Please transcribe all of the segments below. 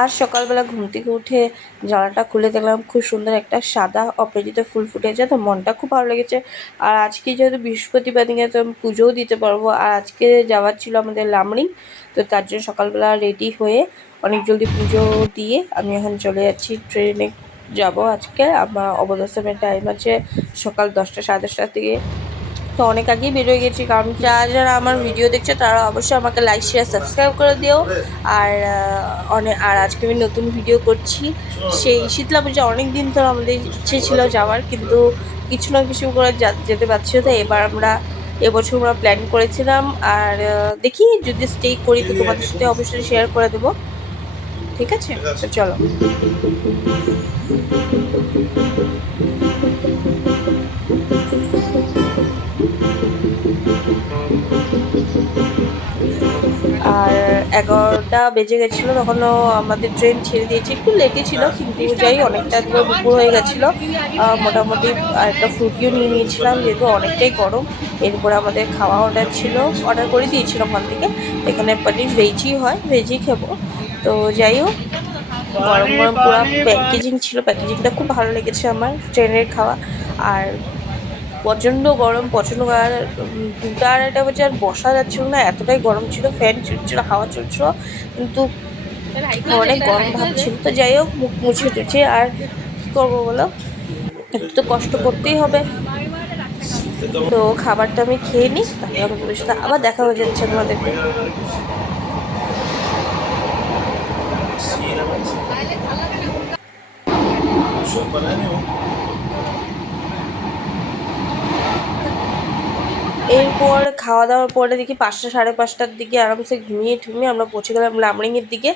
আর সকালবেলা ঘুম থেকে উঠে জানালাটা খুলে দেখলাম, খুব সুন্দর একটা সাদা অপরাজিত ফুল ফুটেছে, তো মনটা খুব ভালো লেগেছে। আর আজকে যেহেতু বৃহস্পতিবার দিনে, তো আমি পুজোও দিতে পারব। আর আজকে যাওয়ার ছিল আমাদের লামড়ি তো তার জন্য সকালবেলা রেডি হয়ে অনেক জলদি পুজো দিয়ে আমি এখন চলে যাচ্ছি। ট্রেনে যাব আজকে। আমার অবদর্শনের টাইম আছে সকাল দশটা, সাড়ে দশটার দিকে। তো অনেক আগেই বেরোয় গেছি কারণ যারা যারা আমার ভিডিও দেখছে তারা অবশ্যই আমাকে লাইক শেয়ার সাবস্ক্রাইব করে দিও। আর অনেক আর আজকে আমি নতুন ভিডিও করছি। সেই শীতলা পুজো অনেক দিন ধরে আমাদের ইচ্ছে ছিল যাওয়ার কিন্তু কিছু না কিছু করে যেতে পারছি না। তো এবার আমরা এবছর আমরা প্ল্যান করেছিলাম। আর দেখি যদি স্টে করি তো তোমাদের সাথে অবশ্যই শেয়ার করে দেবো। ঠিক আছে। তো চলো। আর এগারোটা বেজে গেছিল, তখনও আমাদের ট্রেন ছেড়ে দিয়েছে। একটু লেটে ছিল, কিন্তু যাই অনেকটা দুপুর হয়ে গেছিল। মোটামুটি একটা ফ্রুটিও নিয়ে নিয়েছিলাম, যেহেতু অনেকটাই গরম এরপরে আমাদের খাওয়া অর্ডার ছিল অর্ডার করে দিয়েছিলাম ওখান থেকে। এখানে পনির ভেজই হয় ভেজই খাব। তো যাই হোক, গরম গরম পুরো প্যাকেজিং ছিল প্যাকেজিংটা খুব ভালো লেগেছে আমার ট্রেনের খাওয়া। আর প্রচণ্ড গরম, প্রচণ্ড আর দুটা আড়াইটা বাজে আর বসা যাচ্ছিল না, এতটাই গরম ছিল, ফ্যান চলছিল হাওয়া চলছিল, কিন্তু অনেক গরম ভাব ছিল তো যাই হোক, মুখ মুছে টুছে আর কী করব বলো? একটু তো কষ্ট করতেই হবে। তো খাবারটা আমি খেয়ে নিই, তারপরে আমাদের সাথে আবার দেখা হয়ে যাচ্ছে তোমাদেরকে। এরপর খাওয়া দাওয়ার পরে দেখি পাঁচটা, সাড়ে পাঁচটার দিকে আরামসে ঘুমিয়ে ঠুমিয়ে আমরা পৌঁছে গেলাম লামড়িংয়ের দিকে।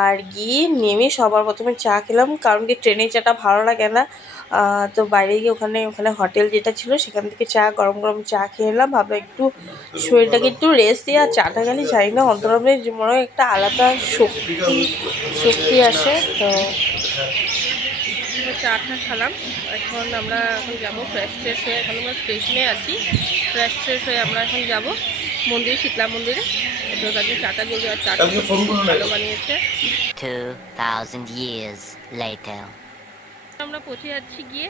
আর গিয়ে নেমে সবার প্রথমে চা খেলাম, কারণ কি ট্রেনের চাটা ভালো লাগে না। তো বাইরে গিয়ে ওখানে ওখানে হোটেল যেটা ছিল, সেখান থেকে চা, গরম গরম চা খেয়ে এলাম। ভাবলাম একটু শরীরটাকে একটু রেস্ট দিয়ে আর চাটা খালি জানি না অন্তরমে মনে হয় একটা আলাদা শক্তি শক্তি আসে, তো চা টা খেলাম এখন আমরা এখন যাব ফ্রেশ ফ্রেশ হয়ে এখন আমরা স্টেশনে আছি। ফ্রেশ ফ্রেশ হয়ে আমরা এখন যাব মন্দির শীতলা মন্দিরে। তো তাদের চাটা জলদি আর চাটা। ভালো বানিয়েছে। 2,000 years later. আমরা পৌঁছে যাচ্ছি গিয়ে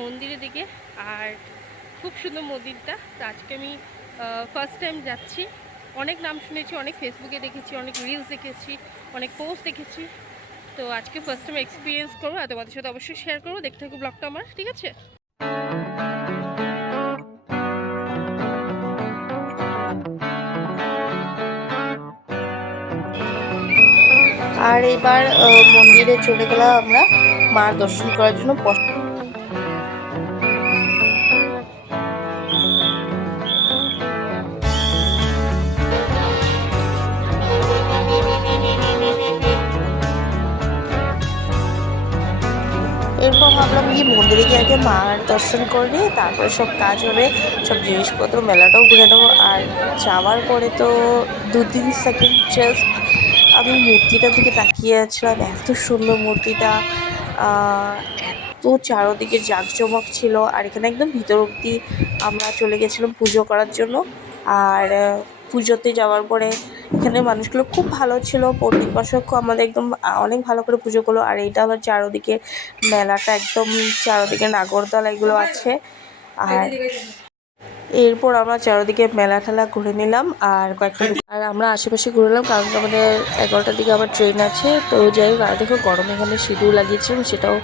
মন্দিরের দিকে। আর খুব সুন্দর মন্দিরটা। তো আজকে আমি ফার্স্ট টাইম যাচ্ছি। অনেক নাম শুনেছি অনেক ফেসবুকে দেখেছি অনেক রিলস দেখেছি অনেক পোস্ট দেখেছি। তো আজকে ফার্স্ট টাইম এক্সপিরিয়েন্স করব, আর তোমাদের সাথে অবশ্যই শেয়ার করব। দেখতে থাকো ব্লগটা আমার, ঠিক আছে? আর এবার মন্দিরে চলে গেলাম আমরা মার দর্শন করার জন্য। গিয়ে মন্দিরে গিয়ে আগে মার দর্শন করে, তারপরে সব কাজ হবে, সব জিনিসপত্র, মেলাটাও ঘুরে নেব। আর যাওয়ার পরে তো দু তিন সেকেন্ড জাস্ট আমি মূর্তিটার দিকে তাকিয়ে আছিলাম, এত সুন্দর মূর্তিটা এত চারোদিকে জাঁকজমক ছিল, আর এখানে একদম ভিতর অব্দি আমরা চলে গেছিলাম পুজো করার জন্য। আর পুজোতে যাওয়ার পরে এখানে মানুষগুলো খুব ভালো ছিল। পণ্ডিত খুব আমাদের একদম অনেক ভালো করে পুজো করল। আর এইটা আবার চারোদিকে মেলাটা একদম চারোদিকে নাগরদলা এগুলো আছে। আর এরপর আমরা চারোদিকে মেলা ঠেলা ঘুরে নিলাম আর কয়েকটা আর আমরা আশেপাশে ঘুরলাম কারণ আমাদের এগারোটার দিকে আবার ট্রেন আছে। তো যাই হোক আর দেখো গরম এখানে সিঁদুর লাগিয়েছিলাম সেটাও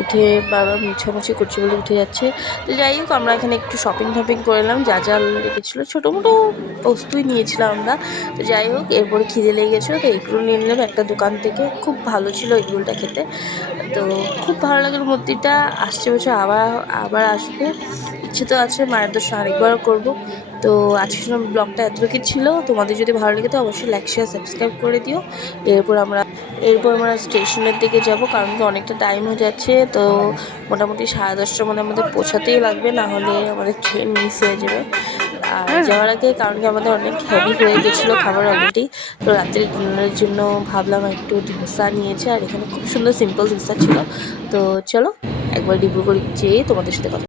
উঠে বারবার মুছামুছি করছে বলে উঠে যাচ্ছে। তো যাই হোক আমরা এখানে একটু শপিং টপিং করে নিলাম যা যা লেগেছিলো ছোটো মোটো বস্তুই নিয়েছিলাম আমরা। তো যাই হোক এরপরে খিদে লেগে গেছিল তো এগরোল নিয়ে নিলাম। একটা দোকান থেকে খুব ভালো ছিল এগরোলটা খেতে। তো খুব ভালো লাগল মূর্তিটা আসছে বছর আবার আবার আসব। ইচ্ছে তো আছে মায়ের দর্শন আরেকবার করব। তো আজকের জন্য ব্লগটা এতটুকু ছিল। তোমাদের যদি ভালো লেগে তো অবশ্যই লাইক শেয়ার সাবস্ক্রাইব করে দিও। এরপর আমরা এরপর আমরা স্টেশনের দিকে যাব কারণ কি অনেকটা টাইম হয়ে যাচ্ছে। তো মোটামুটি সাড়ে দশটার মধ্যে আমাদের পৌঁছাতেই লাগবে না হলে আমাদের ট্রেন মিস হয়ে যাবে। আর যাওয়ার আগে কারণ কি আমাদের অনেক হেভি হয়ে গেছিল খাবার অলরেডি তো রাত্রে ডিনারের জন্য ভাবলাম একটু ধোসা নিয়েছে আর এখানে খুব সুন্দর সিম্পল ধোসা ছিল। তো চলো একবার ডিব্রুগড় যেয়ে তোমাদের সাথে কথা